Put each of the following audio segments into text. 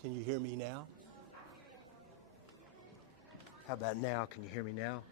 Can you hear me now? How about now? Can you hear me now?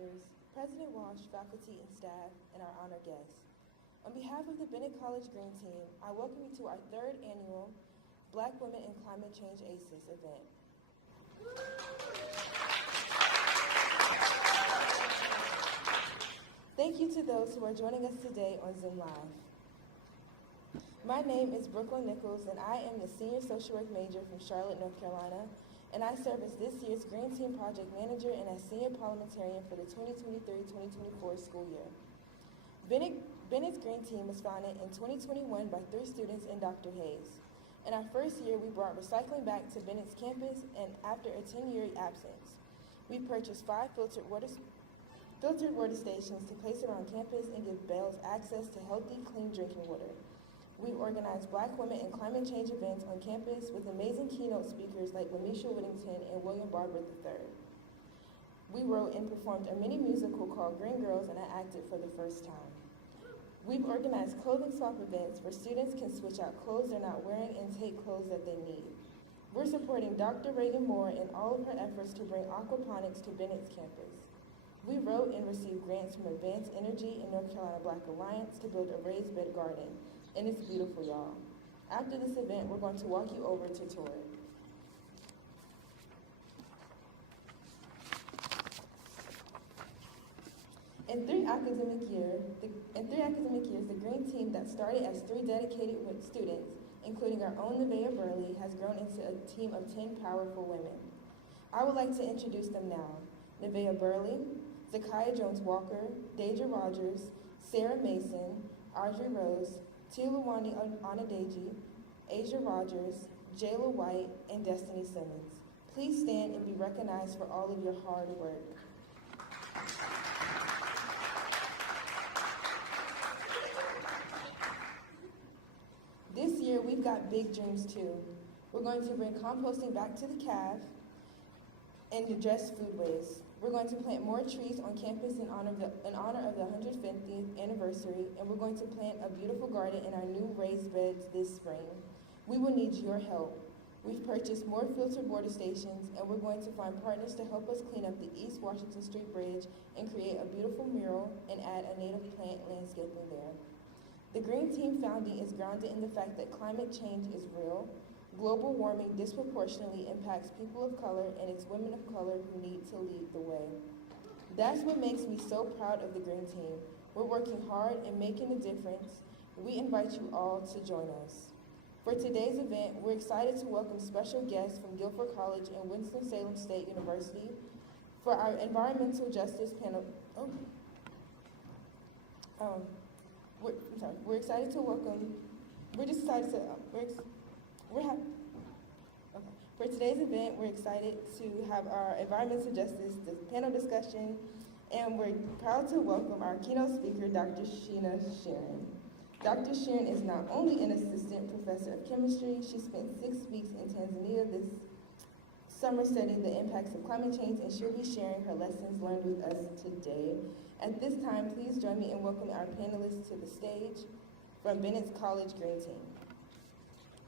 directors, President Walsh, faculty and staff, and our honored guests. On behalf of the Bennett College Green Team, I welcome you to our third annual Black Women in Climate Change A.C.E.S event. Thank you to those who are joining us today on Zoom Live. My name is Brooklyn Nichols, and I am the Senior Social Work Major from Charlotte, North Carolina, and I serve as this year's Green Team Project Manager and as Senior Parliamentarian for the 2023-2024 school year. Bennett's Green Team was founded in 2021 by 3 students and Dr. Hayes. In our first year, we brought recycling back to Bennett's campus, and after a 10-year absence, we purchased 5 filtered water stations to place around campus and give Bells access to healthy, clean drinking water. We organized Black Women in Climate Change events on campus with amazing keynote speakers like Lamisha Whittington and William Barber III. We wrote and performed a mini musical called Green Girls, and I acted for the first time. We've organized clothing swap events where students can switch out clothes they're not wearing and take clothes that they need. We're supporting Dr. Reagan Moore in all of her efforts to bring aquaponics to Bennett's campus. We wrote and received grants from Advanced Energy and North Carolina Black Alliance to build a raised bed garden, and it's beautiful, y'all. After this event, we're going to walk you over to tour it. In three academic years, the Green Team that started as 3 dedicated students, including our own Nevaeh Burley, has grown into a team of 10 powerful women. I would like to introduce them now. Nevaeh Burley, Zakiya Jones-Walker, Deja Rogers, Sarah Mason, Audrey Rose, Tiluwani Onadeji, Asia Rogers, Jayla White, and Destiny Simmons. Please stand and be recognized for all of your hard work. This year, we've got big dreams too. We're going to bring composting back to the CAV and address food waste. We're going to plant more trees on campus in honor of the 150th anniversary, and we're going to plant a beautiful garden in our new raised beds this spring. We will need your help. We've purchased more filtered water stations, and we're going to find partners to help us clean up the East Washington Street Bridge and create a beautiful mural and add a native plant landscaping there. The Green Team founding is grounded in the fact that climate change is real. Global warming disproportionately impacts people of color, and it's women of color who need to lead the way. That's what makes me so proud of the Green Team. We're working hard and making a difference. We invite you all to join us. For today's event, we're excited to welcome special guests from Guilford College and Winston-Salem State University for our environmental justice panel. We're excited to welcome. For today's event, we're excited to have our environmental justice panel discussion, and we're proud to welcome our keynote speaker, Dr. Sheena Sharon. Dr. Sharon is not only an assistant professor of chemistry, she spent 6 weeks in Tanzania this summer studying the impacts of climate change, and she'll be sharing her lessons learned with us today. At this time, please join me in welcoming our panelists to the stage from Bennett's College Green Team.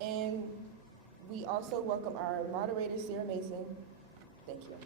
And we also welcome our moderator, Sarah Mason. Thank you.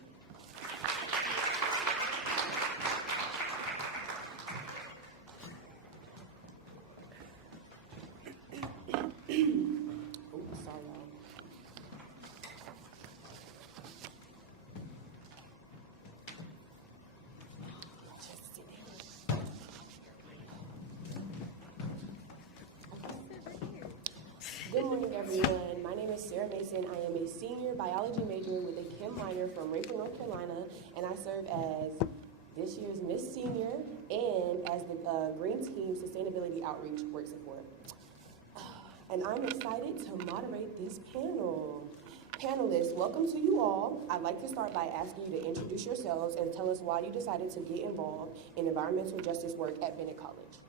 Good morning, everyone. My name is Sarah Mason. I am a senior biology major with a chem minor from Rayford, North Carolina, and I serve as this year's Miss Senior and as the Green Team Sustainability Outreach Work Support. And I'm excited to moderate this panel. Panelists, welcome to you all. I'd like to start by asking you to introduce yourselves and tell us why you decided to get involved in environmental justice work at Bennett College.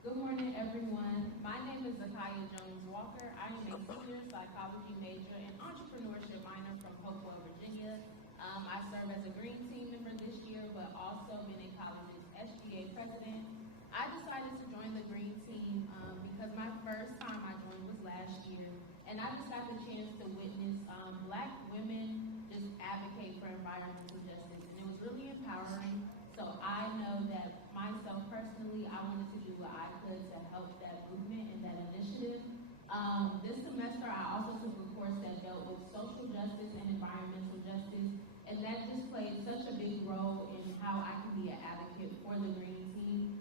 Good morning, everyone. My name is Zakiya Jones-Walker. I am a senior psychology major and entrepreneurship minor from Hopewell, Virginia. I serve as a Green Team member this year, but also Bennett College's SGA president. I decided to join the Green Team because my first time I joined was last year, and I just got the chance to witness Black women just advocate for environmental environmental justice, and it was really empowering. So I know that myself personally, I wanted to do what I could to help that movement and that initiative. This semester, I also took a course that dealt with social justice and environmental justice, and that just played such a big role in how I can be an advocate for the Green Team.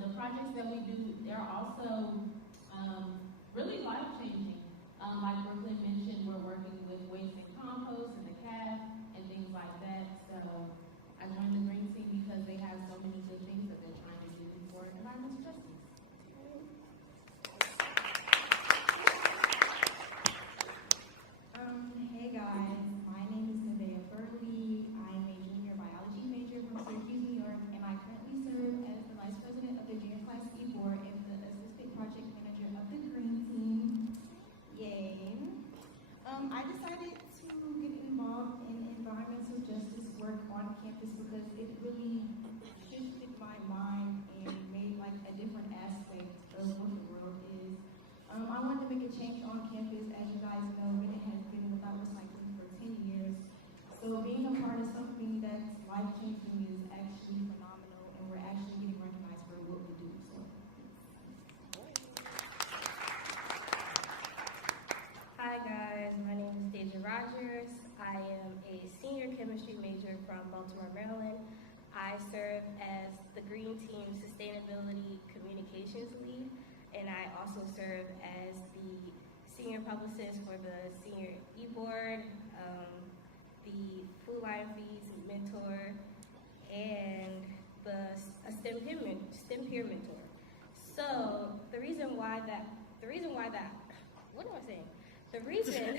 The projects that we do, they're also really life-changing. Like Brooklyn mentioned, we're working with waste and compost and the CAF and things like that. So I joined the Green Team because they have so many good things that they're trying to do for environmental justice. Hey guys, my name is Nevaeh Bertley. I'm a junior biology major from Syracuse, New York, and I currently serve as the vice president of the junior class E board and the assistant project manager of the Green Team. Yay! I decided to get involved in environmental justice work on campus because it really shifted my mind and made like a different aspect of what the world is. I wanted to make a change on campus. As you guys know, Bennett has been without recycling for 10 years. So being a part of something that's life-changing is actually phenomenal, and we're actually getting recognized for what we do. So. Hi guys, my name is Deja Rogers. I am a senior chemistry major from Baltimore, Maryland. I serve as the Green Team Sustainability Communications Lead, and I also serve as the senior publicist for the senior e-board, the Food Line Feeds mentor, and a STEM peer mentor. So the reason why that, what am I saying? The reason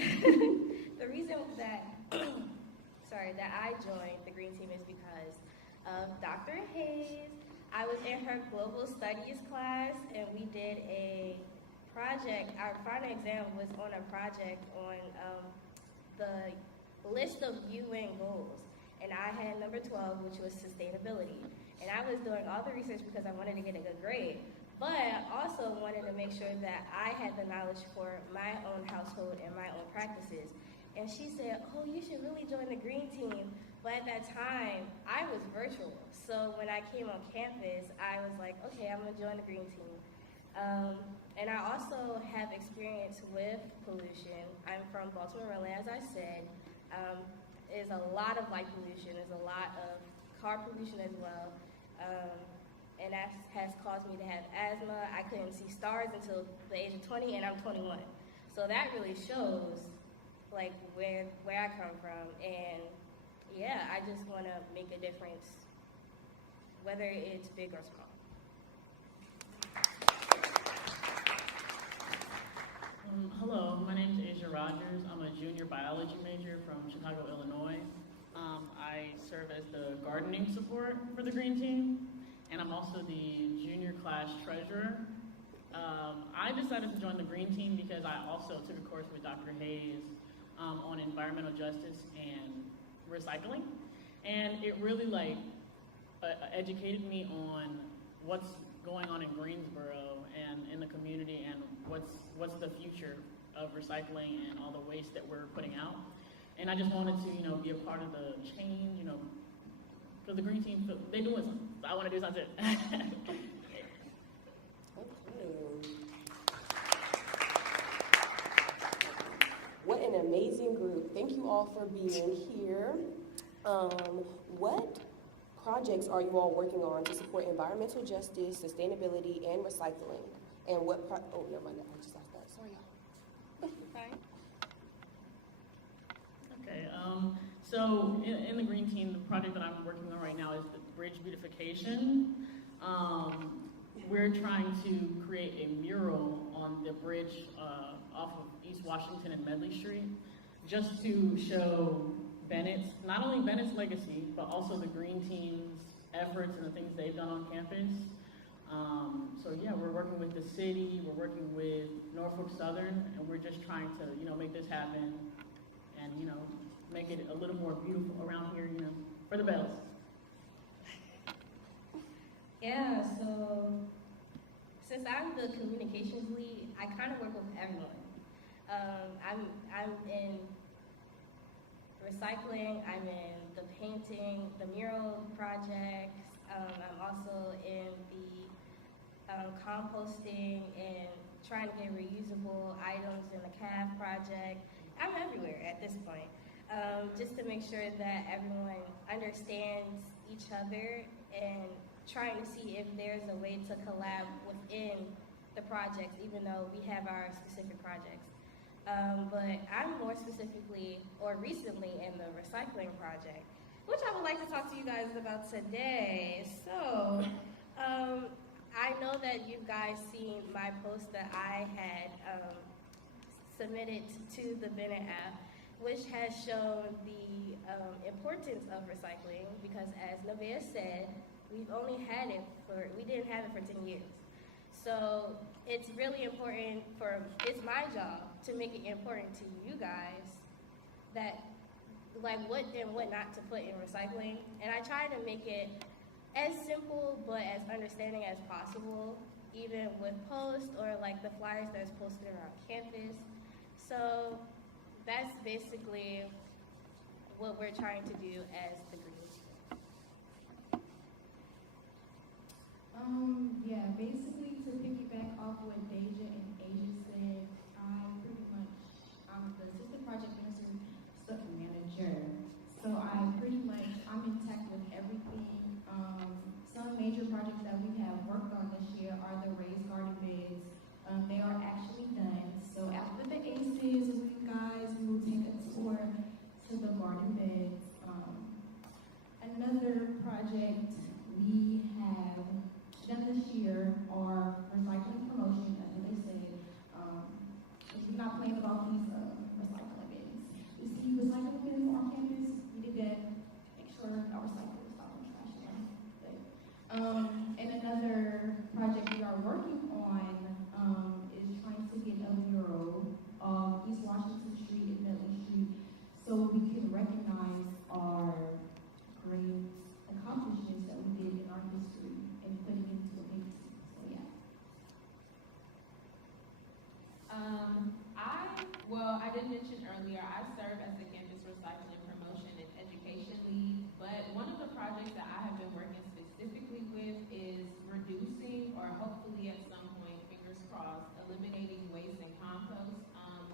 that, that I joined the Green Team is because of Dr. Hayes. I was in her Global Studies class, and we did a project. Our final exam was on a project on the list of UN goals, and I had number 12, which was sustainability. And I was doing all the research because I wanted to get a good grade, but I also wanted to make sure that I had the knowledge for my own household and my own practices. And she said, oh, you should really join the Green Team. But at that time, I was virtual. So when I came on campus, I was like, okay, I'm gonna join the Green Team. And I also have experience with pollution. I'm from Baltimore, Maryland, as I said. There's a lot of light pollution. There's a lot of car pollution as well. And that has caused me to have asthma. I couldn't see stars until the age of 20, and I'm 21. So that really shows like where I come from. And yeah, I just want to make a difference, whether it's big or small. Hello, my name is A.C.E.S. Rogers. I'm a junior biology major from Chicago, Illinois. I serve as the gardening support for the Green Team, and I'm also the junior class treasurer. I decided to join the Green Team because I also took a course with Dr. Hayes on environmental justice and recycling, and it really educated me on what's going on in Greensboro and in the community, and what's the future of recycling and all the waste that we're putting out. And I just wanted to, be a part of the change, because the Green Team, they're doing something. So I want to do something. What an amazing group. Thank you all for being here. What projects are you all working on to support environmental justice, sustainability, and recycling? And what oh, never mind, I just asked that. Sorry, y'all. Fine. Okay, so in the Green Team, the project that I'm working on right now is the bridge beautification. We're trying to create a mural on the bridge off of East Washington and Medley Street, just to show not only Bennett's legacy, but also the Green Team's efforts and the things they've done on campus. So yeah, we're working with the city, we're working with Norfolk Southern, and we're just trying to, make this happen and, make it a little more beautiful around here, for the bells. Yeah, so since I'm the communications lead, I kind of work with everyone. I'm in recycling. I'm in the painting, the mural projects. I'm also in the composting and trying to get reusable items in the CAF project. I'm everywhere at this point, just to make sure that everyone understands each other and trying to see if there's a way to collab within the projects, even though we have our specific projects. But I'm more specifically, or recently, in the recycling project, which I would like to talk to you guys about today. So, I know that you guys seen my post that I had submitted to the Bennett app, which has shown the importance of recycling, because as Nevaeh said, we didn't have it for 10 years. So it's really important it's my job to make it important to you guys that, like, what and what not to put in recycling. And I try to make it as simple but as understanding as possible, even with posts or like the flyers that's posted around campus. So that's basically what we're trying to do as the Green. Yeah, basically to piggyback off what Deja and Asia said, I'm the assistant project manager. So I'm intact with everything. Some major projects that we have worked on this year are the raised garden beds. They are actually done. So after the A.C.E.S with you guys, we will take a tour to the garden beds. Another project we have done this year are recycling promotion, as they said. If you're not playing about these recycling bins. You see recycling bins on campus, we did that. Make sure our recyclers stop on trash. And another project we are working on is trying to get a mural of East Washington Street and Dudley Street so we can recognize our great accomplishments that we did in our history and put it into a painting. So yeah. I did mention earlier, I serve as the campus recycling promotion and education lead, but one of the projects that I have been working specifically with is reducing, or hopefully at some point, fingers crossed, eliminating waste and compost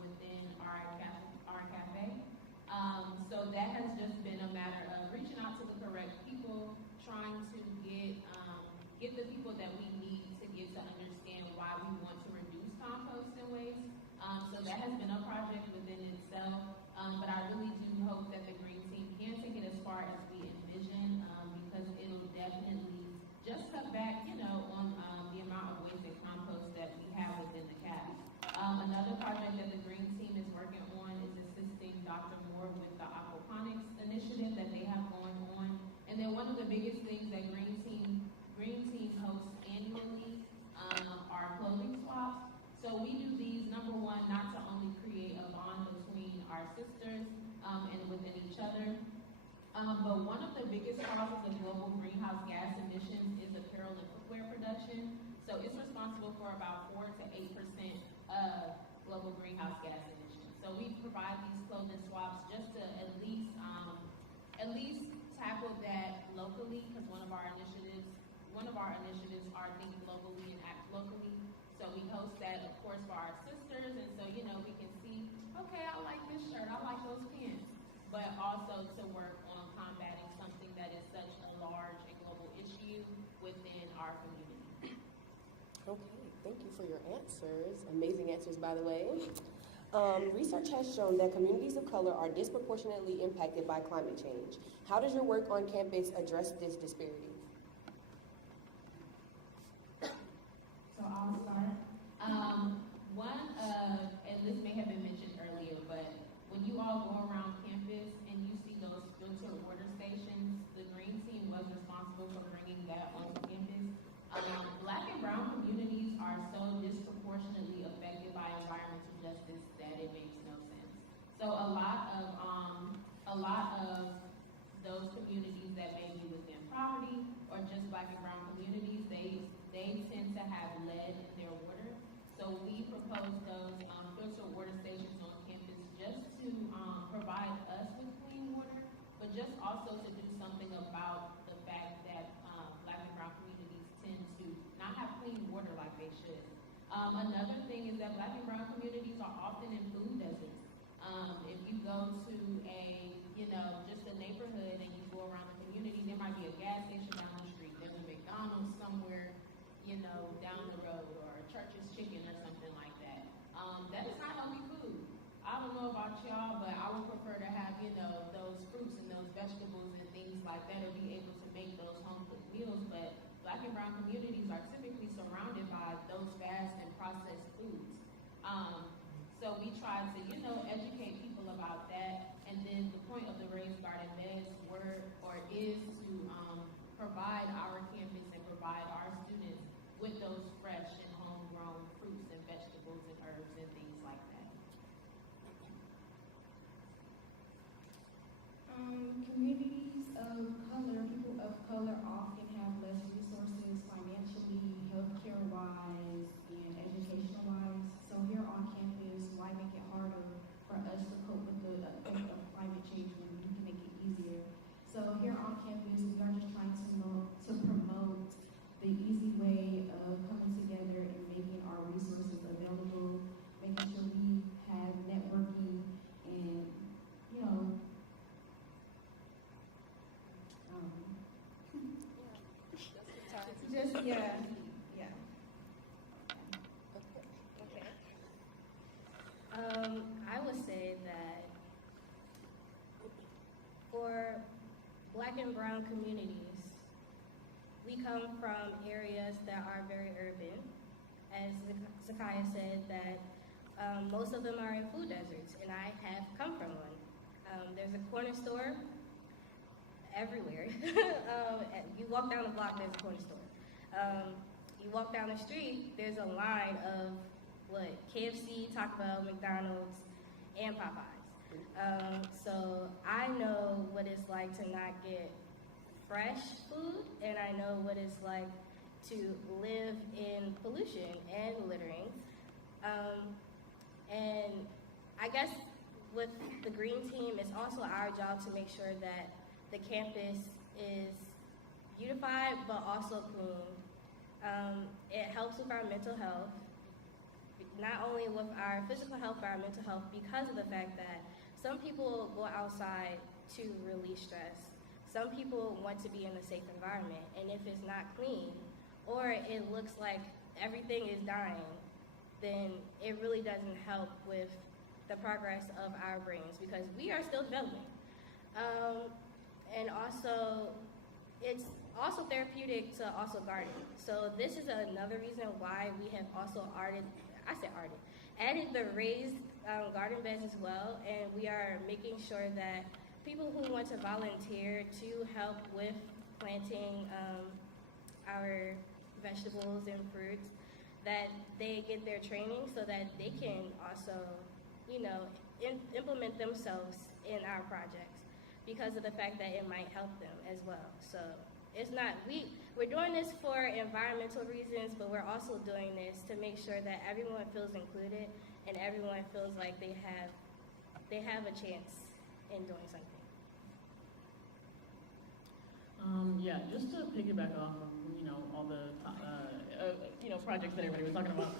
within our cafe. So that has just been a matter of reaching out to the correct people, trying to get the people that we need to get to understand why we want to reduce compost and waste. So that has been a project within itself, but I really do hope that the Green Team can take it as far as we envision, because it'll definitely just cut back, on the amount of waste and compost that we have within the CAF. Another project that the Green Team is working on is assisting Dr. Moore with the aquaponics initiative that they have going on. And then one of the biggest things that Green Team hosts annually are clothing swaps. So we do these, number one, not to only create a bond between our sisters and within each other, but one of the biggest causes of global greenhouse gas emissions is apparel and footwear production. So it's responsible for about 4 to 8% of global greenhouse gas emissions. So we provide these clothing swaps just to at least tackle that locally, because one of our initiatives are Think Globally and Act Locally. So we host that, of course, for our sisters, and so, we can see, okay, I like this shirt, I like those pants, but also to work on combating something that is such a large and global issue within our community. Okay, thank you for your answers. Amazing answers, by the way. Research has shown that communities of color are disproportionately impacted by climate change. How does your work on campus address this disparity? So I'll start. And this may have been mentioned earlier, but when you all go around campus and you see those filtered water stations, the Green Team was responsible for bringing that onto campus. Black and brown communities are so disproportionately affected by environmental justice that it makes no sense. So a lot of those communities that may be within poverty or just black and brown communities, they tend to have lead in their water. So we propose those filtered water stations on campus just to provide us with clean just also to do something about the fact that Black and brown communities tend to not have clean water like they should. Another thing is that Black and brown communities are often in food deserts. If you go to just a neighborhood and you go around the community, there might be a gas station down the street, there's a McDonald's somewhere, down the road, or Church's Chicken or something like that. That is not healthy food. I don't know about y'all, but I would prefer to have, those fruits and those vegetables and things like that, or be able to make those home-cooked meals. But Black and brown communities are typically surrounded by those fast and processed foods. So we try to, educate people about that. And then the point of the raised garden beds is to provide our campus and provide our students with those fresh and homegrown fruits and vegetables and herbs and things like that. Communities of color, people of color often have less resources financially, healthcare-wise, and educational-wise. So here on campus, why make it harder for us to cope with the effect of climate change when we can make it easier? So here on campus, we are just trying to promote the easy way of coming together and making our resources available, making sure we have networking and, yeah. Okay. I would say that for Black and brown communities, we come from areas that are very urban. As Zakiya said, that most of them are in food deserts, and I have come from one. There's a corner store everywhere. You walk down the block, there's a corner store. You walk down the street, there's a line of KFC, Taco Bell, McDonald's, and Popeyes. So I know what it's like to not get fresh food, and I know what it's like to live in pollution and littering. And I guess with the Green Team, it's also our job to make sure that the campus is beautified but also clean. It helps with our mental health, not only with our physical health, but our mental health, because of the fact that some people go outside to release stress. Some people want to be in a safe environment, and if it's not clean, or it looks like everything is dying, then it really doesn't help with the progress of our brains, because we are still developing. And also, it's also therapeutic to also garden. So this is another reason why we have also added the raised garden beds as well, and we are making sure that people who want to volunteer to help with planting our vegetables and fruits, that they get their training so that they can also, implement themselves in our projects, because of the fact that it might help them as well. So it's not, we're doing this for environmental reasons, but we're also doing this to make sure that everyone feels included and everyone feels like they have a chance in doing something. Yeah, just to piggyback off of, all the, projects that everybody was talking about.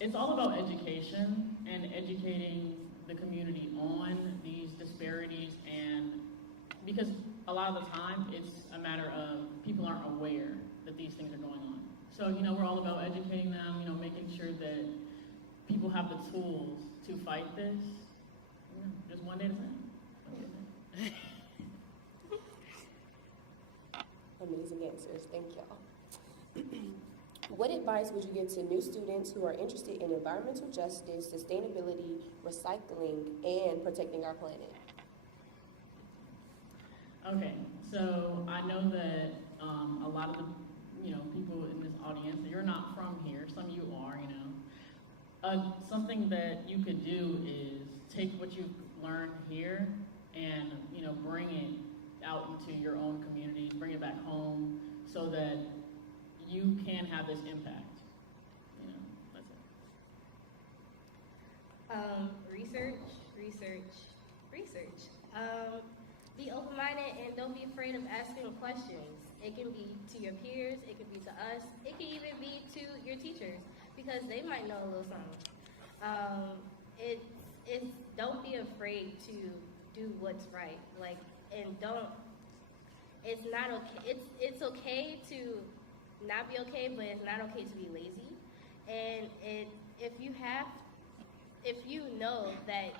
It's all about education and educating the community on these disparities, and because a lot of the time it's a matter of people aren't aware that these things are going on. So, we're all about educating them, making sure that people have the tools to fight this. Just one day at a time. Amazing answers, thank y'all. What advice would you give to new students who are interested in environmental justice, sustainability, recycling, and protecting our planet? Okay, so I know that a lot of the people in this audience, you're not from here, some of you are, something that you could do is take what you've learned here and bring it out into your own communities, bring it back home, so that you can have this impact. That's it. Research. be open-minded and don't be afraid of asking questions. It can be to your peers, it can be to us, it can even be to your teachers because they might know a little something. It's don't be afraid to do what's right. Like, and don't. It's not okay. It's okay to not be okay, but it's not okay to be lazy. And if you know that,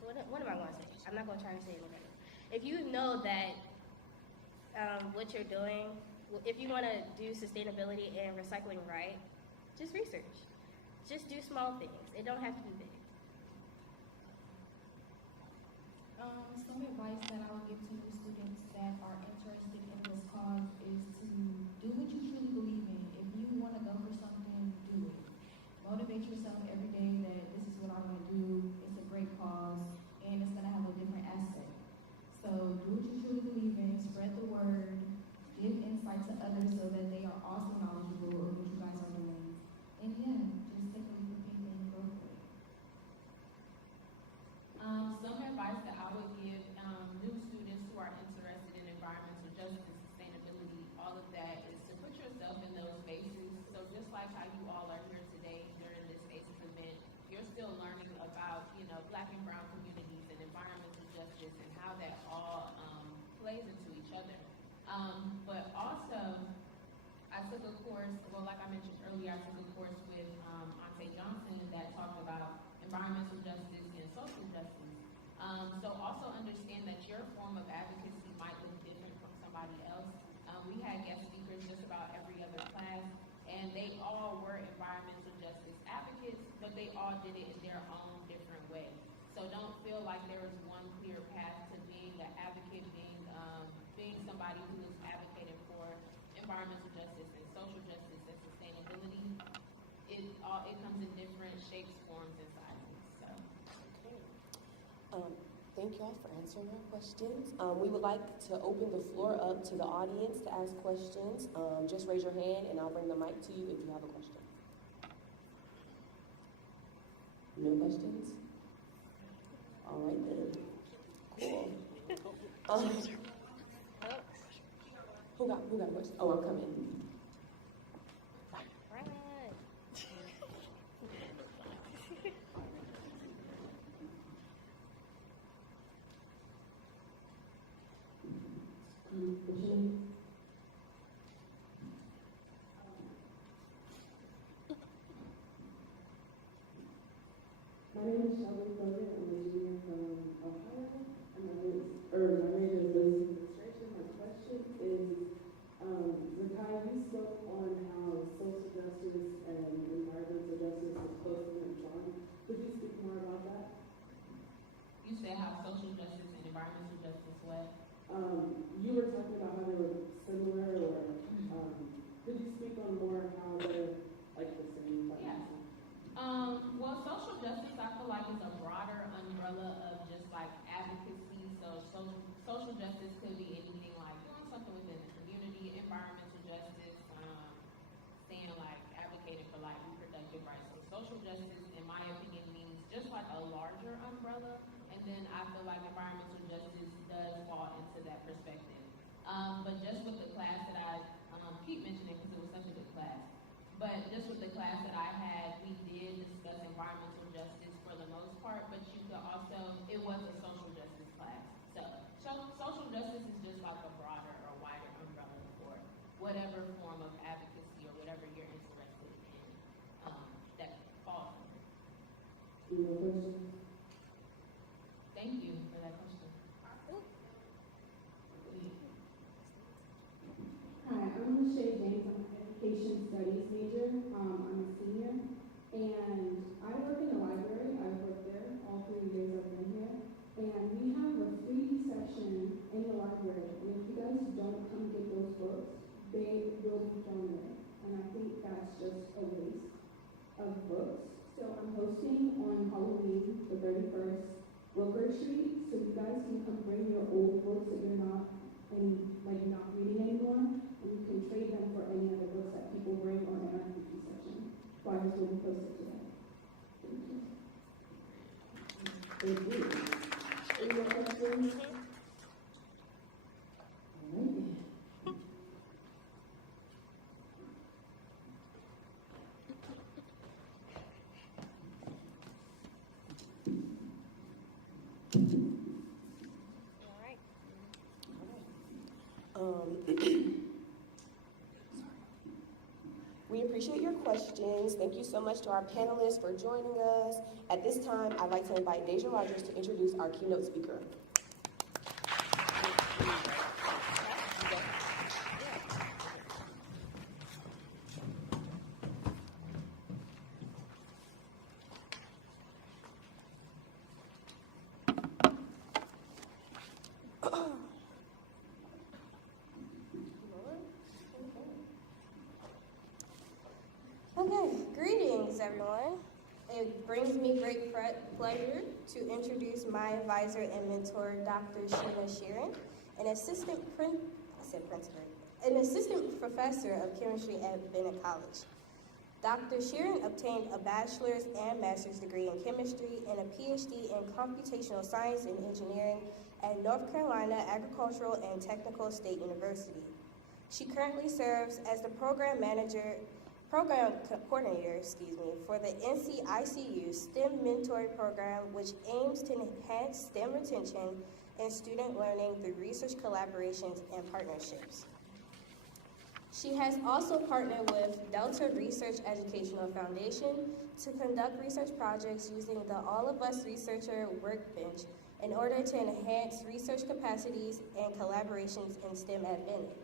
what am I going to say? I'm not going to try to say anything. If you know that what you're doing, if you want to do sustainability and recycling right, just research. Just do small things. It don't have to be big. Some advice that I would give to new students that are interested in this cause is to do what you truly believe in. If you want to go for something, do it. Motivate yourself every day that this is what I want to do. It's a great cause, and it's going to have a different aspect. So do what you truly believe in, spread the word, give insight to others so that they are also knowledgeable of what you guys are doing. And yeah, just take a leap of faith and go for it. Some advice that I would give new students who are interested in environmental justice, sustainability, all of that is to put yourself in those spaces. So just like how you all are here today during this spaces event, you're still learning about, Black and brown communities and environmental justice and how that all plays into each other. But also, I took a course, like I mentioned earlier, I took a course with Ante Johnson that talked about environmental justice and social justice. So also understand that your form of advocacy might look different from somebody else. We had guest speakers just about every other class, and they all were environmental justice advocates, but they all did it in their own different way. So don't feel like there is one clear path to being an advocate, being somebody who is advocating for environmental justice and social justice and sustainability. It comes in different shapes, forms, and sizes. So. Thank you all for answering our questions. We would like to open the floor up to the audience to ask questions. Just raise your hand and I'll bring the mic to you if you have a question. No questions? All right then. Cool. Who got a question? Oh, I'm coming. My name is Shelby Logan. I'm a junior from Ohio. My major is business administration. My question is, Zakai, you spoke on how social justice and environmental justice is closely intertwined. Could you speak more about that? You said how social justice and environmental justice what? You were talking about how they were similar, or could you speak on more how they're like the same? Yeah. Well, social justice, I feel like is a broader umbrella of just like advocacy. So social justice could be anything like doing something within the community, environmental justice, saying like advocating for like reproductive rights. So social justice, in my opinion, means just like a larger umbrella. And then I feel like environmental justice does fall into that perspective. But just with the class that I keep mentioning because it was such a good class. But just with the class that I had, we did discuss environmental justice for the most part, but you could also, it was a social justice class. So social justice is just like a broader or wider umbrella for whatever form of advocacy or whatever you're interested in that falls under. Any more questions? Thank you for that question. Hi, I'm Lachey James. I'm an education studies major. I'm a senior, and I work in the library. I've worked there all 3 years I've been here, and we have a 3D section in the library. And if you guys don't come get those books, they will be thrown away. And I think that's just a waste of books. So I'm hosting on Halloween, the 31st, Wilbur Street, so you guys can come bring your old books that you're not reading anymore, and you can trade them for any other books that people bring or in our QT section. Flyers will be posted today. Thank you. Thank you. Any more questions? appreciate your questions. Thank you so much to our panelists for joining us. At this time, I'd like to invite Deja Rogers to introduce our keynote speaker. Okay, greetings everyone. It brings me great pleasure to introduce my advisor and mentor, Dr. Sheena Sheeran, an assistant professor of chemistry at Bennett College. Dr. Sheeran obtained a bachelor's and master's degree in chemistry and a PhD in computational science and engineering at North Carolina Agricultural and Technical State University. She currently serves as the program coordinator, for the A.C.E.S STEM mentoring program, which aims to enhance STEM retention and student learning through research collaborations and partnerships. She has also partnered with Delta Research Educational Foundation to conduct research projects using the All of Us Researcher Workbench in order to enhance research capacities and collaborations in STEM at Bennett.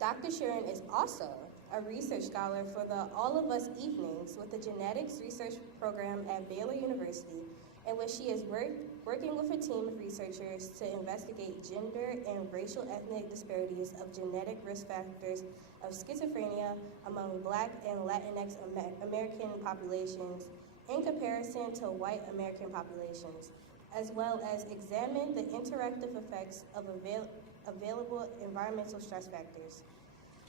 Dr. Sheeran is also a research scholar for the All of Us Evenings with the Genetics Research Program at Baylor University, in which she is working with a team of researchers to investigate gender and racial ethnic disparities of genetic risk factors of schizophrenia among Black and Latinx American populations in comparison to white American populations, as well as examine the interactive effects of available environmental stress factors.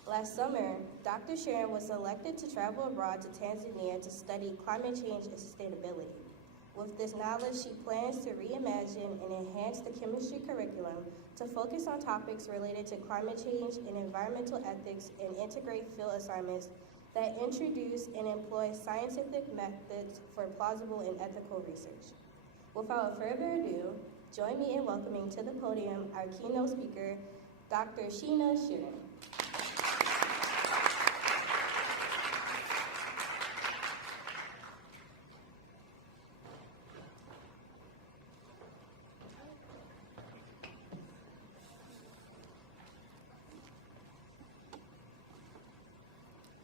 Last summer, Dr. Sheeran was selected to travel abroad to Tanzania to study climate change and sustainability. With this knowledge, she plans to reimagine and enhance the chemistry curriculum to focus on topics related to climate change and environmental ethics and integrate field assignments that introduce and employ scientific methods for plausible and ethical research. Without further ado, join me in welcoming to the podium our keynote speaker, Dr. Sheena Sheeran.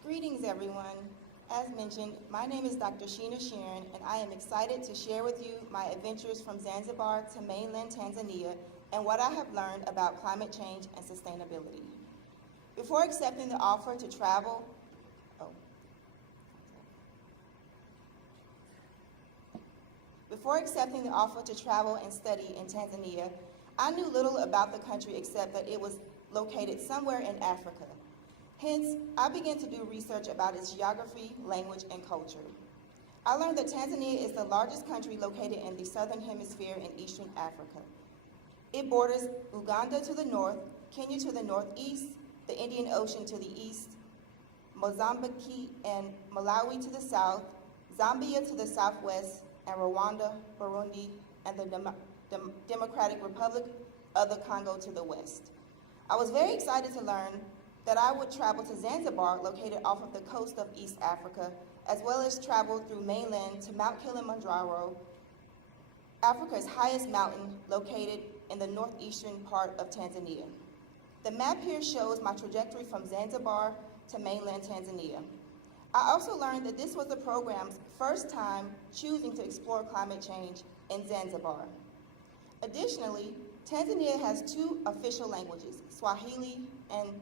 Greetings, everyone. As mentioned, my name is Dr. Sheena Sheeran, and I am excited to share with you my adventures from Zanzibar to mainland Tanzania and what I have learned about climate change and sustainability. Before accepting the offer to travel, and study in Tanzania, I knew little about the country except that it was located somewhere in Africa. Hence, I began to do research about its geography, language, and culture. I learned that Tanzania is the largest country located in the southern hemisphere in eastern Africa. It borders Uganda to the north, Kenya to the northeast, the Indian Ocean to the east, Mozambique and Malawi to the south, Zambia to the southwest, and Rwanda, Burundi, and the Democratic Republic of the Congo to the west. I was very excited to learn that I would travel to Zanzibar, located off of the coast of East Africa, as well as travel through mainland to Mount Kilimanjaro, Africa's highest mountain, located in the northeastern part of Tanzania. The map here shows my trajectory from Zanzibar to mainland Tanzania. I also learned that this was the program's first time choosing to explore climate change in Zanzibar. Additionally, Tanzania has two official languages, Swahili and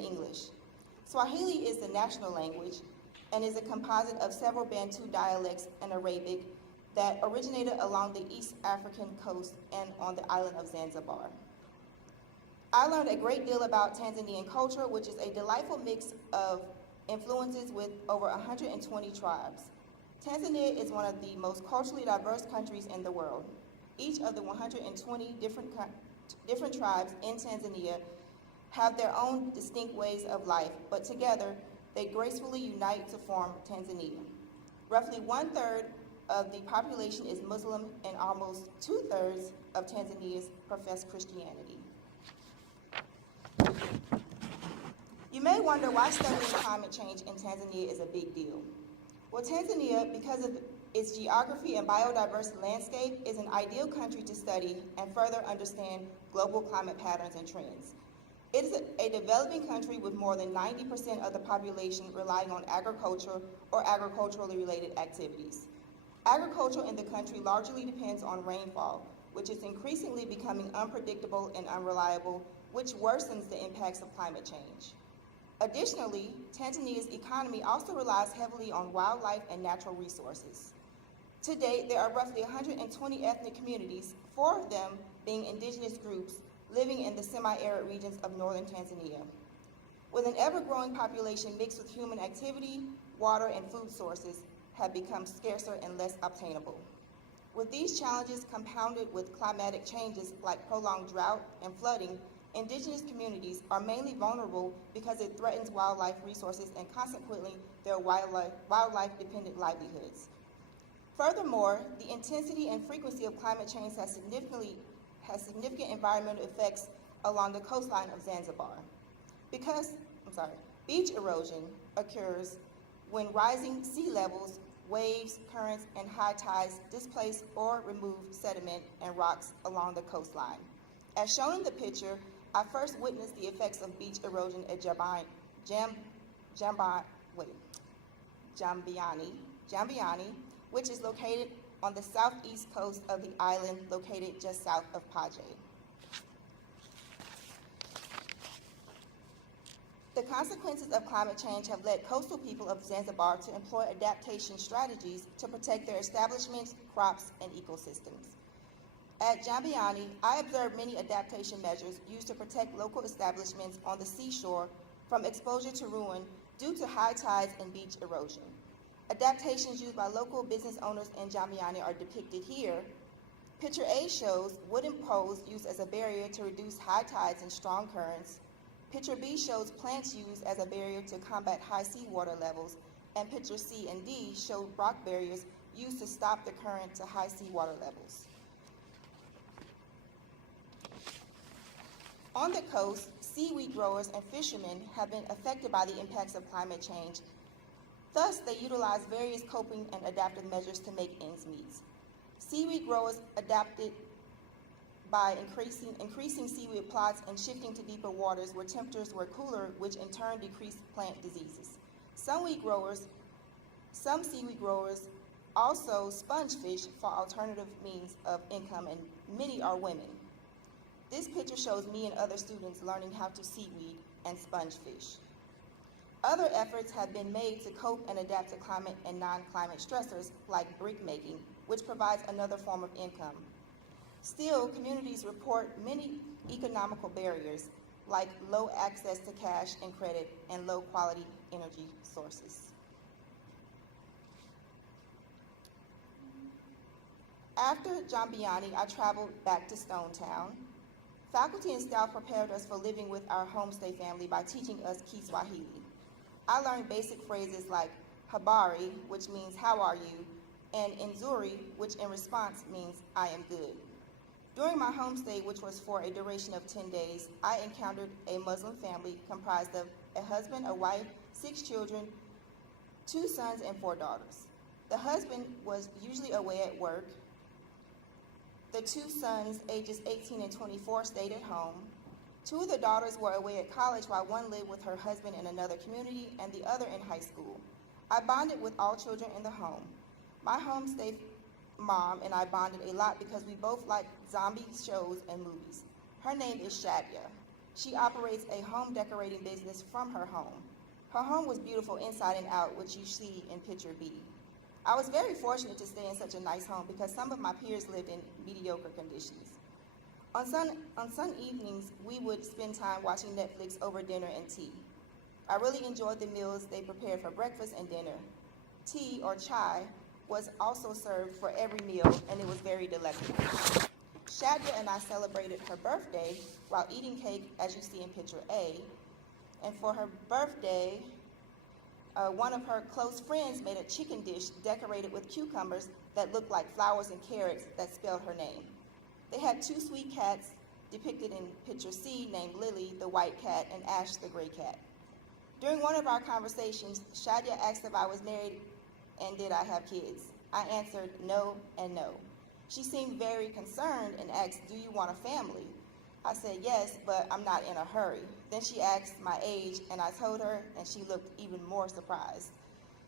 English. Swahili is the national language and is a composite of several Bantu dialects and Arabic that originated along the East African coast and on the island of Zanzibar. I learned a great deal about Tanzanian culture, which is a delightful mix of influences with over 120 tribes. Tanzania is one of the most culturally diverse countries in the world. Each of the 120 different tribes in Tanzania have their own distinct ways of life, but together they gracefully unite to form Tanzania. Roughly 1/3 of the population is Muslim, and almost 2/3 of Tanzanians profess Christianity. You may wonder why studying climate change in Tanzania is a big deal. Well, Tanzania, because of its geography and biodiverse landscape, is an ideal country to study and further understand global climate patterns and trends. It is a developing country with more than 90% of the population relying on agriculture or agriculturally related activities. Agriculture in the country largely depends on rainfall, which is increasingly becoming unpredictable and unreliable, which worsens the impacts of climate change. Additionally, Tanzania's economy also relies heavily on wildlife and natural resources. To date, there are roughly 120 ethnic communities, 4 of them being indigenous groups living in the semi-arid regions of northern Tanzania. With an ever-growing population mixed with human activity, water and food sources have become scarcer and less obtainable. With these challenges compounded with climatic changes like prolonged drought and flooding, indigenous communities are mainly vulnerable because it threatens wildlife resources and consequently their wildlife-dependent livelihoods. Furthermore, the intensity and frequency of climate change has significant environmental effects along the coastline of Zanzibar. Beach erosion occurs when rising sea levels, waves, currents, and high tides displace or remove sediment and rocks along the coastline. As shown in the picture, I first witnessed the effects of beach erosion at Jambiani, which is located on the southeast coast of the island located just south of Paje. The consequences of climate change have led coastal people of Zanzibar to employ adaptation strategies to protect their establishments, crops, and ecosystems. At Jambiani, I observed many adaptation measures used to protect local establishments on the seashore from exposure to ruin due to high tides and beach erosion. Adaptations used by local business owners in Jambiani are depicted here. Picture A shows wooden poles used as a barrier to reduce high tides and strong currents. Picture B shows plants used as a barrier to combat high seawater levels, and picture C and D show rock barriers used to stop the current to high seawater levels. On the coast, seaweed growers and fishermen have been affected by the impacts of climate change. Thus, they utilize various coping and adaptive measures to make ends meet. Seaweed growers adapted by increasing seaweed plots and shifting to deeper waters where temperatures were cooler, which in turn decreased plant diseases. Some seaweed growers also sponge fish for alternative means of income, and many are women. This picture shows me and other students learning how to seaweed and sponge fish. Other efforts have been made to cope and adapt to climate and non-climate stressors like brick making, which provides another form of income. Still, communities report many economical barriers like low access to cash and credit and low quality energy sources. After Jambiani, I traveled back to Stonetown. Faculty and staff prepared us for living with our homestay family by teaching us Kiswahili. I learned basic phrases like habari, which means how are you, and nzuri, which in response means I am good. During my homestay, which was for a duration of 10 days, I encountered a Muslim family comprised of a husband, a wife, 6 children, 2 sons, and 4 daughters. The husband was usually away at work. The 2 sons, ages 18 and 24, stayed at home. 2 of the daughters were away at college while one lived with her husband in another community and the other in high school. I bonded with all children in the home. My homestay mom and I bonded a lot because we both like zombie shows and movies. Her name is Shadia. She operates a home decorating business from her home. Her home was beautiful inside and out, which you see in picture B. I was very fortunate to stay in such a nice home because some of my peers lived in mediocre conditions. On some evenings, we would spend time watching Netflix over dinner and tea. I really enjoyed the meals they prepared for breakfast and dinner. Tea, or chai, was also served for every meal, and it was very delectable. Shadia and I celebrated her birthday while eating cake, as you see in picture A. And for her birthday, one of her close friends made a chicken dish decorated with cucumbers that looked like flowers and carrots that spelled her name. They had 2 sweet cats depicted in picture C named Lily, the white cat, and Ash, the gray cat. During one of our conversations, Shadia asked if I was married and did I have kids. I answered no and no. She seemed very concerned and asked, "Do you want a family?" I said yes, but I'm not in a hurry. Then she asked my age, and I told her, and she looked even more surprised.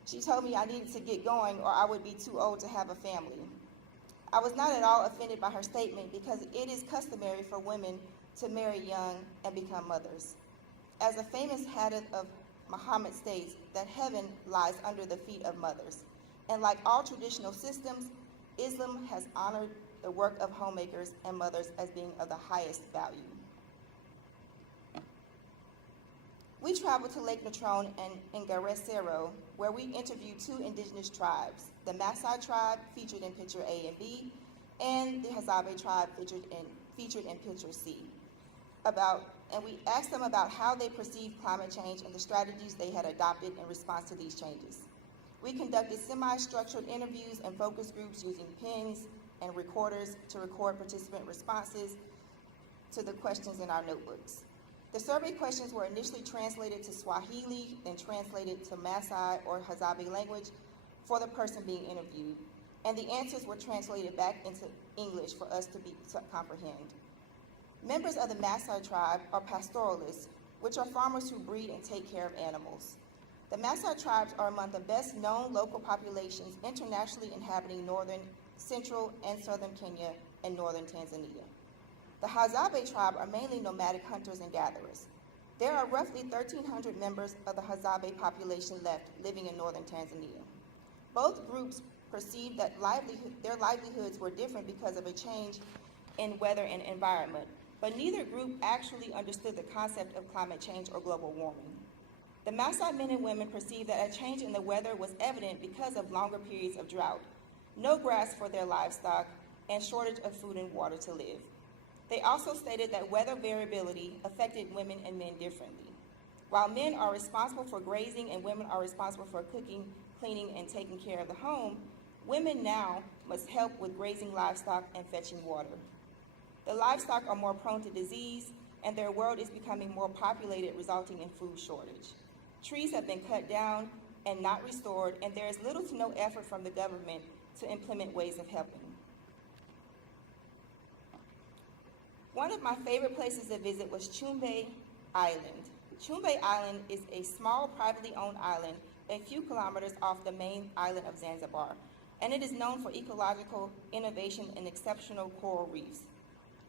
She told me I needed to get going or I would be too old to have a family. I was not at all offended by her statement because it is customary for women to marry young and become mothers. As a famous hadith of Muhammad states, that heaven lies under the feet of mothers. And like all traditional systems, Islam has honored the work of homemakers and mothers as being of the highest value. We traveled to Lake Natron and Guerrero, where we interviewed two indigenous tribes, the Maasai tribe, featured in picture A and B, and the Hazabe tribe, featured in picture C. And we asked them about how they perceive climate change and the strategies they had adopted in response to these changes. We conducted semi-structured interviews and focus groups using pens and recorders to record participant responses to the questions in our notebooks. The survey questions were initially translated to Swahili, then translated to Maasai or Hazabe language for the person being interviewed, and the answers were translated back into English for us to comprehend. Members of the Maasai tribe are pastoralists, which are farmers who breed and take care of animals. The Maasai tribes are among the best known local populations internationally inhabiting northern, central, and southern Kenya and northern Tanzania. The Hazabe tribe are mainly nomadic hunters and gatherers. There are roughly 1,300 members of the Hazabe population left living in northern Tanzania. Both groups perceived that their livelihoods were different because of a change in weather and environment, but neither group actually understood the concept of climate change or global warming. The Maasai men and women perceived that a change in the weather was evident because of longer periods of drought, no grass for their livestock, and shortage of food and water to live. They also stated that weather variability affected women and men differently. While men are responsible for grazing and women are responsible for cooking, cleaning, and taking care of the home, women now must help with grazing livestock and fetching water. The livestock are more prone to disease, and their world is becoming more populated, resulting in food shortage. Trees have been cut down and not restored, and there is little to no effort from the government to implement ways of helping. One of my favorite places to visit was Chumbe Island. Chumbe Island is a small privately owned island a few kilometers off the main island of Zanzibar, and it is known for ecological innovation and exceptional coral reefs.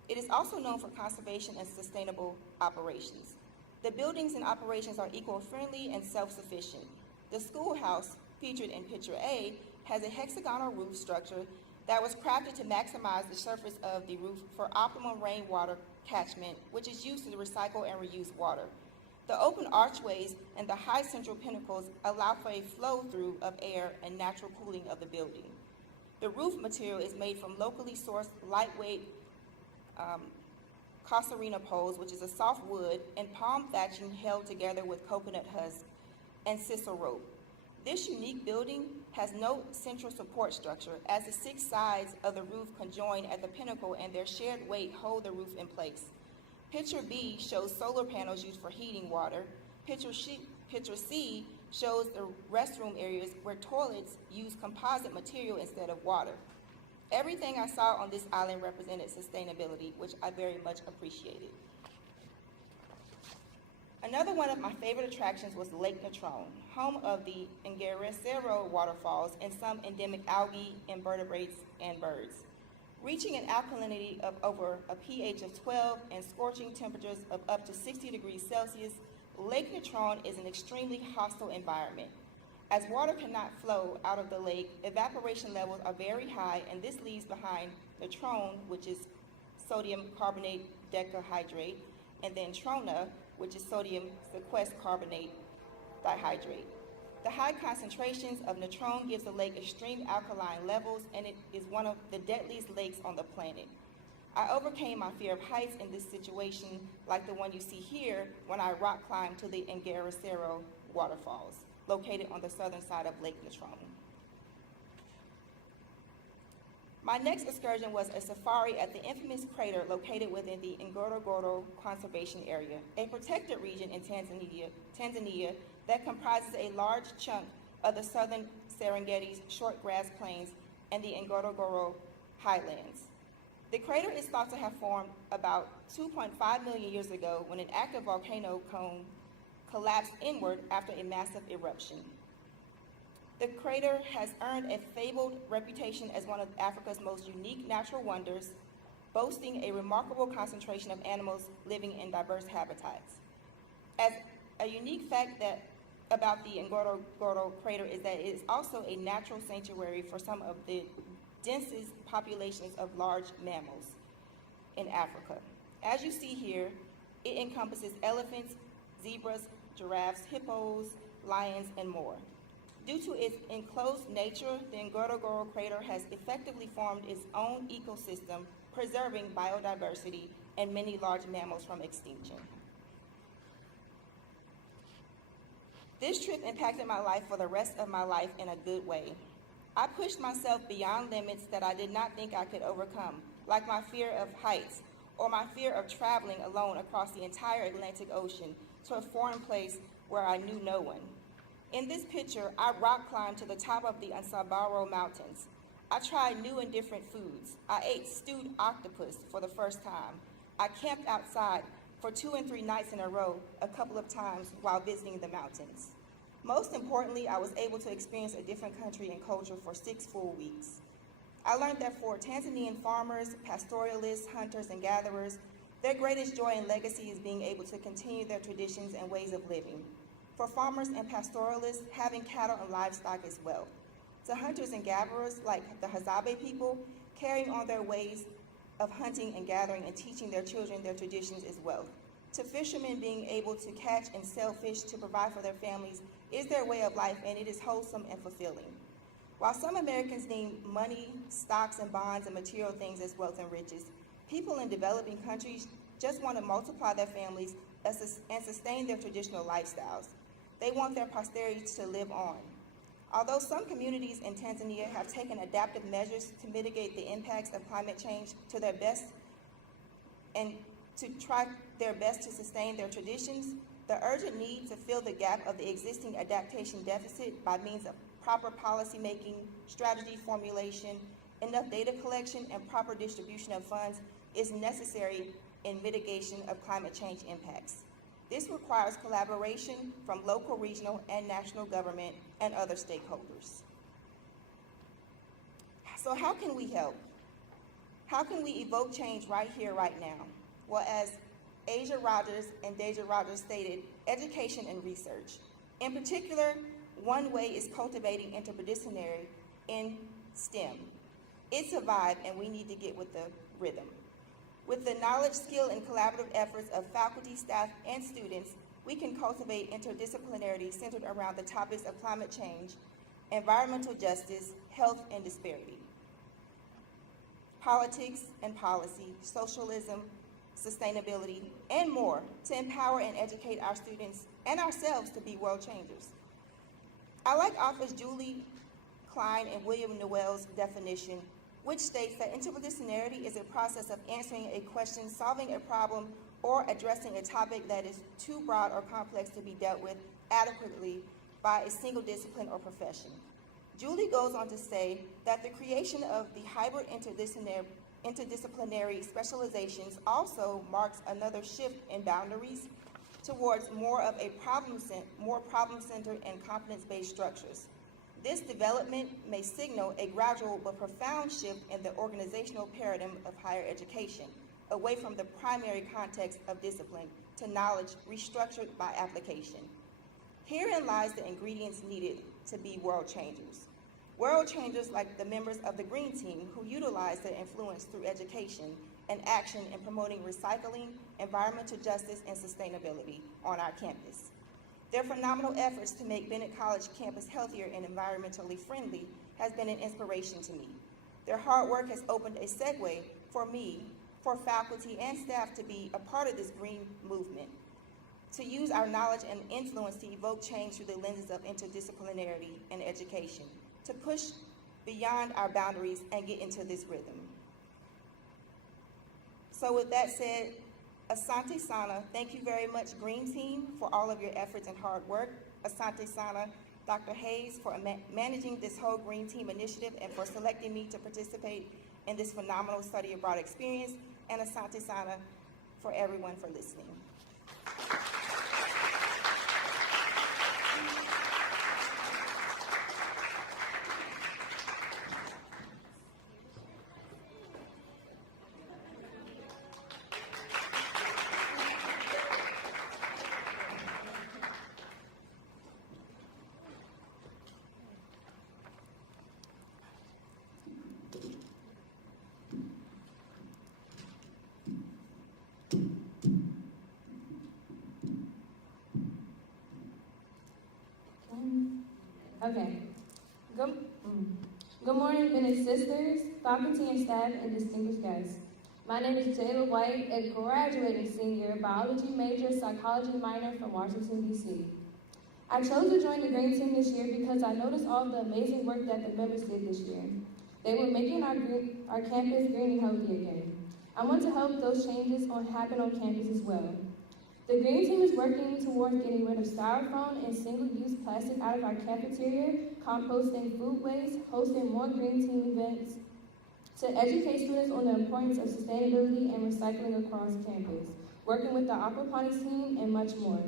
It is also known for conservation and sustainable operations. The buildings and operations are eco-friendly and self-sufficient. The schoolhouse, featured in picture A, has a hexagonal roof structure that was crafted to maximize the surface of the roof for optimum rainwater catchment, which is used to recycle and reuse water. The open archways and the high central pinnacles allow for a flow-through of air and natural cooling of the building. The roof material is made from locally sourced lightweight Casuarina poles, which is a soft wood, and palm thatching held together with coconut husk and sisal rope. This unique building has no central support structure, as the 6 sides of the roof conjoin at the pinnacle and their shared weight hold the roof in place. Picture B shows solar panels used for heating water. Picture C shows the restroom areas where toilets use composite material instead of water. Everything I saw on this island represented sustainability, which I very much appreciated. Another one of my favorite attractions was Lake Natron, home of the Ngueressero waterfalls and some endemic algae, invertebrates, and birds. Reaching an alkalinity of over a pH of 12 and scorching temperatures of up to 60 degrees Celsius, Lake Natron is an extremely hostile environment. As water cannot flow out of the lake, evaporation levels are very high, and this leaves behind natron, which is sodium carbonate decahydrate, and then trona, which is sodium sequest carbonate dihydrate. The high concentrations of natron gives the lake extreme alkaline levels, and it is one of the deadliest lakes on the planet. I overcame my fear of heights in this situation, like the one you see here, when I rock climbed to the Ngueressero waterfalls, located on the southern side of Lake Natron. My next excursion was a safari at the infamous crater located within the Ngorongoro Conservation Area, a protected region in Tanzania that comprises a large chunk of the southern Serengeti's short grass plains and the Ngorongoro highlands. The crater is thought to have formed about 2.5 million years ago when an active volcano cone collapsed inward after a massive eruption. The crater has earned a fabled reputation as one of Africa's most unique natural wonders, boasting a remarkable concentration of animals living in diverse habitats. As a unique fact about the Ngorongoro crater is that it is also a natural sanctuary for some of the densest populations of large mammals in Africa. As you see here, it encompasses elephants, zebras, giraffes, hippos, lions, and more. Due to its enclosed nature, the Ngorongoro crater has effectively formed its own ecosystem, preserving biodiversity and many large mammals from extinction. This trip impacted my life for the rest of my life in a good way. I pushed myself beyond limits that I did not think I could overcome, like my fear of heights or my fear of traveling alone across the entire Atlantic Ocean to a foreign place where I knew no one. In this picture, I rock climbed to the top of the Ansabaro Mountains. I tried new and different foods. I ate stewed octopus for the first time. I camped outside for 2 and 3 nights in a row a couple of times while visiting the mountains. Most importantly, I was able to experience a different country and culture for 6 full weeks. I learned that for Tanzanian farmers, pastoralists, hunters, and gatherers, their greatest joy and legacy is being able to continue their traditions and ways of living. For farmers and pastoralists, having cattle and livestock is wealth. To hunters and gatherers, like the Hazabe people, carrying on their ways of hunting and gathering and teaching their children their traditions is wealth. To fishermen, being able to catch and sell fish to provide for their families is their way of life, and it is wholesome and fulfilling. While some Americans deem money, stocks, and bonds and material things as wealth and riches, people in developing countries just want to multiply their families and sustain their traditional lifestyles. They want their posterity to live on. Although some communities in Tanzania have taken adaptive measures to mitigate the impacts of climate change to their best and to try their best to sustain their traditions, the urgent need to fill the gap of the existing adaptation deficit by means of proper policy making, strategy formulation, enough data collection, and proper distribution of funds is necessary in mitigation of climate change impacts. This requires collaboration from local, regional, and national government and other stakeholders. So how can we help? How can we evoke change right here, right now? Well, as Asia Rogers and Deja Rogers stated, education and research. In particular, one way is cultivating interdisciplinary in STEM. It's a vibe, and we need to get with the rhythm. With the knowledge, skill, and collaborative efforts of faculty, staff, and students, we can cultivate interdisciplinarity centered around the topics of climate change, environmental justice, health and disparity, politics and policy, socialism, sustainability, and more to empower and educate our students and ourselves to be world changers. I like authors Julie Klein and William Newell's definition, which states that interdisciplinarity is a process of answering a question, solving a problem, or addressing a topic that is too broad or complex to be dealt with adequately by a single discipline or profession. Julie goes on to say that the creation of the hybrid interdisciplinary specializations also marks another shift in boundaries towards more of a problem-centered and competence-based structures. This development may signal a gradual but profound shift in the organizational paradigm of higher education, away from the primary context of discipline to knowledge restructured by application. Herein lies the ingredients needed to be world changers. World changers like the members of the Green Team who utilize their influence through education and action in promoting recycling, environmental justice, and sustainability on our campus. Their phenomenal efforts to make Bennett College campus healthier and environmentally friendly has been an inspiration to me. Their hard work has opened a segue for me, for faculty and staff to be a part of this green movement, to use our knowledge and influence to evoke change through the lenses of interdisciplinarity and education, to push beyond our boundaries and get into this rhythm. So with that said, Asante Sana, thank you very much, Green Team, for all of your efforts and hard work. Asante Sana, Dr. Hayes for managing this whole Green Team initiative and for selecting me to participate in this phenomenal study abroad experience, and Asante Sana for everyone for listening. Okay. Good morning, Bennett sisters, faculty and staff, and distinguished guests. My name is Jayla White, a graduating senior, biology major, psychology minor from Washington, D.C. I chose to join the Green Team this year because I noticed all the amazing work that the members did this year. They were making our campus green and healthy again. I want to help those changes happen on campus as well. The Green Team is working towards getting rid of styrofoam and single-use plastic out of our cafeteria, composting food waste, hosting more Green Team events, to educate students on the importance of sustainability and recycling across campus, working with the aquaponics team, and much more.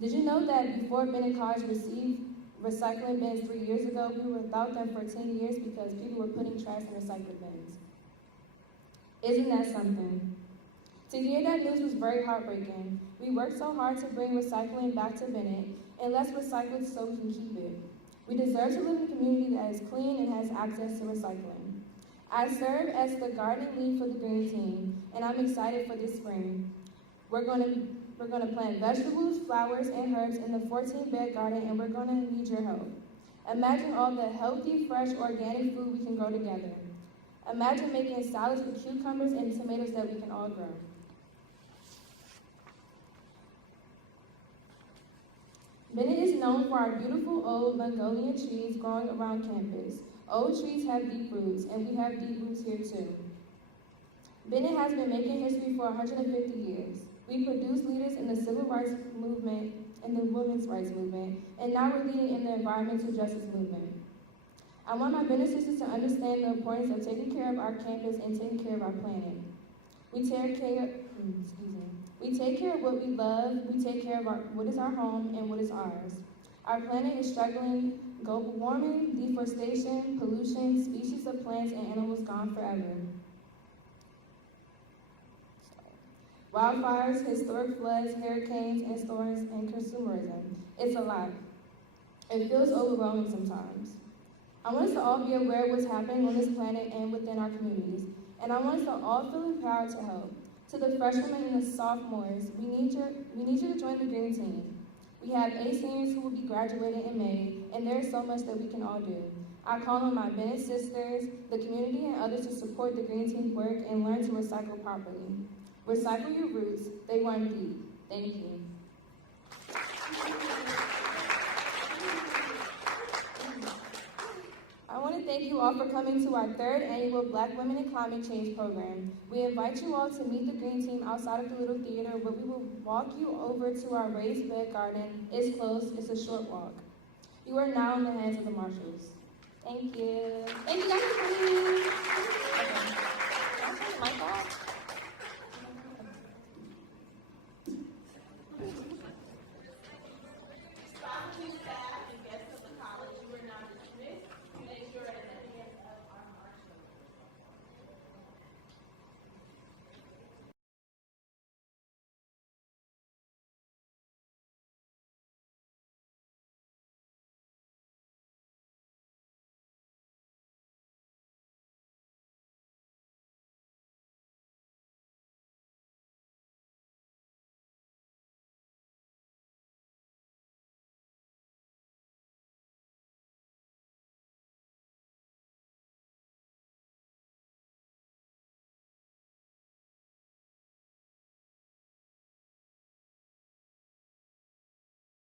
Did you know that before Bennett College received recycling bins 3 years ago, we were without them for 10 years because people were putting trash in recycling bins? Isn't that something? To hear that news was very heartbreaking. We worked so hard to bring recycling back to Bennett, and let's recycle so we can keep it. We deserve to live in a community that is clean and has access to recycling. I serve as the gardening lead for the Green Team, and I'm excited for this spring. We're going to plant vegetables, flowers, and herbs in the 14-bed garden, and we're going to need your help. Imagine all the healthy, fresh, organic food we can grow together. Imagine making salads with cucumbers and tomatoes that we can all grow. Bennett is known for our beautiful old Mongolian trees growing around campus. Old trees have deep roots, and we have deep roots here too. Bennett has been making history for 150 years. We produced leaders in the civil rights movement and the women's rights movement, and now we're leading in the environmental justice movement. I want my Bennett sisters to understand the importance of taking care of our campus and taking care of our planet. We take care of what we love, we take care of what is our home and what is ours. Our planet is struggling, global warming, deforestation, pollution, species of plants and animals gone forever. Wildfires, historic floods, hurricanes, and storms, and consumerism. It's a lot. It feels overwhelming sometimes. I want us to all be aware of what's happening on this planet and within our communities, and I want us to all feel empowered to help. To the freshmen and the sophomores, we need you to join the Green Team. We have 8 seniors who will be graduating in May, and there is so much that we can all do. I call on my Bennett sisters, the community, and others to support the Green Team's work and learn to recycle properly. Recycle your roots, they run deep. Thank you. I want to thank you all for coming to our 3rd annual Black Women in Climate Change program. We invite you all to meet the Green Team outside of the little theater where we will walk you over to our raised bed garden. It's close, it's a short walk. You are now in the hands of the marshals. Thank you. Thank you guys.